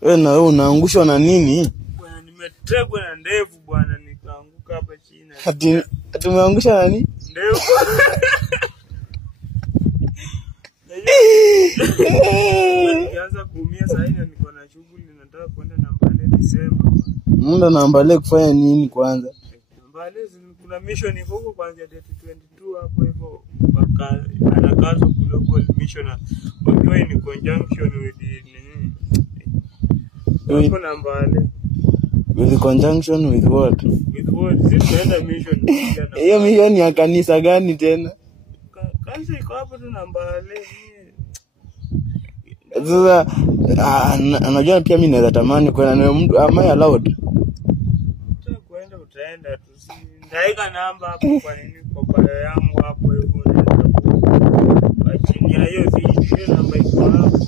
Wewe na wewe unaangushwa na nini? Bwana nimetegwa na ndevu bwana nikaanguka hapa chini. Ati umeangusha nani? Ndevu. Nianza kuumia sasa hivi niko na shughuli nataka kwenda Nambale Desemba. Muda Nambale kufanya nini kwanza? Nambale kuna mission iko huko kuanzia date 22 hapo hivyo mpaka anakazo global mission wakiwa in conjunction with hapo Nambale. With conjunction with what? With what? Zitaenda mission. Hiyo mission ya kanisa gani tena? Kanisa iko hapo tu Nambale. Sasa anajua pia mimi naweza tamani kwenda mtu ama allowed. Kwenda utaenda tu si ndaika namba hapo kwa nini kwa pale yangu hapo hivyo unaweza kwa chini ya hiyo video namba iko hapo.